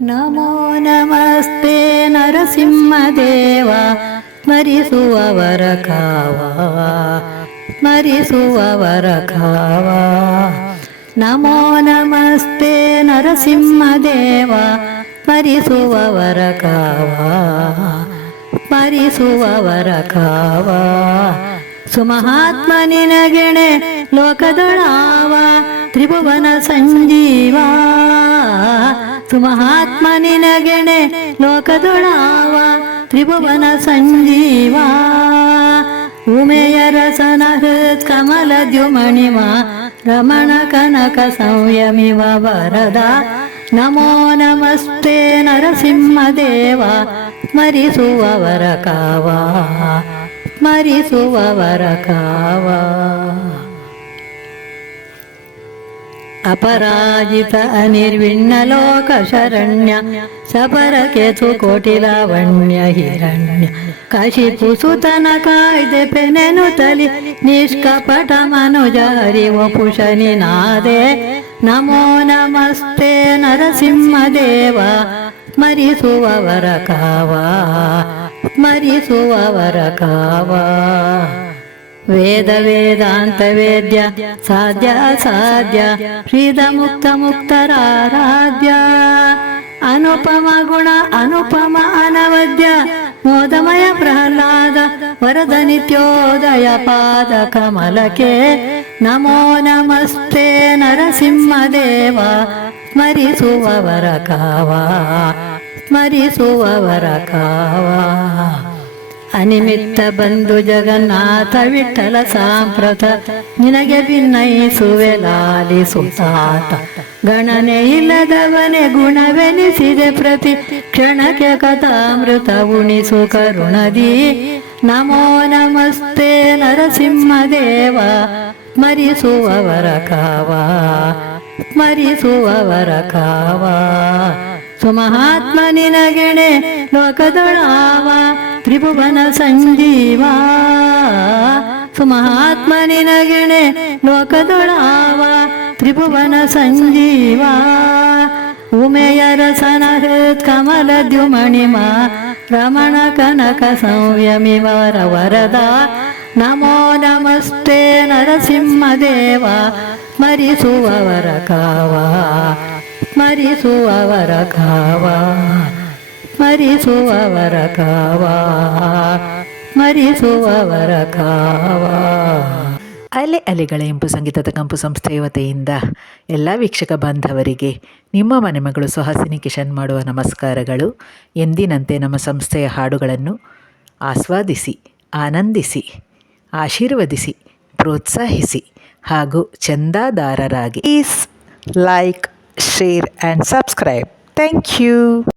ನಮೋ ನಮಸ್ತೆ ನರಸಿಂಹದೇವ, ಸ್ಮರಿಸುವವರ ಕಾವ ಸ್ಮರಿಸುವವರ ಕಾವ. ನಮೋ ನಮಸ್ತೆ ನರಸಿಂಹದೇವ, ಸ್ಮರಿಸುವವರ ಕಾವ ಸ್ಮರಿಸುವವರ ಕಾವ. ಸುಮಹಾತ್ಮ ನಿನಗೆಣೆ ಲೋಕದೊಳಾವ, ತ್ರಿಭುವನ ಸಂಜೀವ. ಸುಮಹಾತ್ಮ ನಿನಗೆಣೆ ಲೋಕದೊಳಾವ, ತ್ರಿಭುವನ ಸಂಜೀವ. ಉಮೆಯ ರಸನ ಹೃತ್ ಕಮಲ ದ್ಯುಮಣಿಮ, ರಮಣ ಕನಕ ಸಂಯಮಿವ ವರದ. ನಮೋ ನಮಸ್ತೆ ನರಸಿಂಹದೇವ, ಸ್ಮರಿಸುವವರ ಕಾವ ಸ್ಮರಿಸುವವರ ಕಾವ. ಅಪರಾಜಿತ ಅನಿರ್ವಿಣ್ಣ ಲೋಕ ಶರಣ್ಯ, ಸಪರ ಕೇತು ಕೋಟಿ ಲಾವಣ್ಯ ಹಿರಣ್ಯ. ಕಾಶಿಪುಸುತನ ಕಾಯ್ದೆ ಪೆನೆನು ತಲಿ, ನಿಷ್ಕಪಟ ಮನುಜ ಹರಿವ ಪುಷನಿನಾದೆ. ನಮೋ ನಮಸ್ತೆ ನರಸಿಂಹದೇವ, ಸ್ಮರಿಸುವವರ ಕಾವ ಸ್ಮರಿಸುವವರ ಕಾವ. ವೇದ ವೇದಾಂತ ವೇದ್ಯ, ಸಾಧ್ಯ ಅಸಾಧ್ಯ, ಶ್ರೀದ ಮುಕ್ತ ಮುಕ್ತರಾರಾಧ್ಯ. ಅನುಪಮ ಗುಣ ಅನುಪಮ ಅನವದ್ಯ, ಮೋದಮಯ ಪ್ರಹ್ಲಾದ ವರದ ನಿತ್ಯೋದಯ ಪಾದ ಕಮಲಕ್ಕೆ. ನಮೋ ನಮಸ್ತೆ ನರಸಿಂಹದೇವ, ಸ್ಮರಿಸುವವರ ಕಾವ ಸ್ಮರಿಸುವವರ ಕಾವ. ಅನಿಮಿತ್ತ ಬಂಧು ಜಗನ್ನಾಥ ವಿಠಲ ಸಾಂಪ್ರತ, ನಿನಗೆ ಭಿನ್ನಯಿಸುವೆ ಲಾಲಿಸುತ್ತಾತ. ಗಣನೆ ಇಲ್ಲದವನೇ ಗುಣವೆನಿಸಿದೆ ಪ್ರತಿ ಕ್ಷಣಕ್ಕೆ ಕಥಾಮೃತ ಉಣಿಸು ಕರುಣದಿ. ನಮೋ ನಮಸ್ತೆ ನರಸಿಂಹದೇವ, ಸ್ಮರಿಸುವವರ ಕಾವ ಸ್ಮರಿಸುವವರ ಕಾವ. ಸುಮಹಾತ್ಮ ನಿನಗೆಣೆ ಲೋಕದೊಳಾವ, ತ್ರಿಭುವನ ಸಂಜೀವ. ಸುಮಹಾತ್ಮ ನಿನಗೆಣೆ ಲೋಕದೊಳಾವ, ತ್ರಿಭುವನ ಸಂಜೀವ. ಉಮೆಯ ರಸನ ಹೃತ್ ಕಮಲ ದ್ಯುಮಣಿಮ, ರಮಣ ಕನಕ ಸಂಯಮಿವರ ವರದ. ನಮೋ ನಮಸ್ತೆ ನರಸಿಂಹದೇವ, ಸ್ಮರಿಸುವವರ ಕಾವ ಸ್ಮರಿಸುವವರ ಕಾವ ಸ್ಮರಿಸುವವರ ಕಾವ ಸ್ಮರಿಸುವವರ ಕಾವ. ಅಲೆ ಅಲೆಗಳ ಇಂಪು ಸಂಗೀತದ ಕಂಪು ಸಂಸ್ಥೆಯ ವತಿಯಿಂದ ಎಲ್ಲ ವೀಕ್ಷಕ ಬಾಂಧವರಿಗೆ ನಿಮ್ಮ ಮನೆಮಗಳು ಸುಹಾಸಿನಿ ಕಿಶನ್ ಮಾಡುವ ನಮಸ್ಕಾರಗಳು. ಎಂದಿನಂತೆ ನಮ್ಮ ಸಂಸ್ಥೆಯ ಹಾಡುಗಳನ್ನು ಆಸ್ವಾದಿಸಿ, ಆನಂದಿಸಿ, ಆಶೀರ್ವದಿಸಿ, ಪ್ರೋತ್ಸಾಹಿಸಿ ಹಾಗೂ ಚಂದಾದಾರರಾಗಿ. Please like, share and subscribe. Thank you.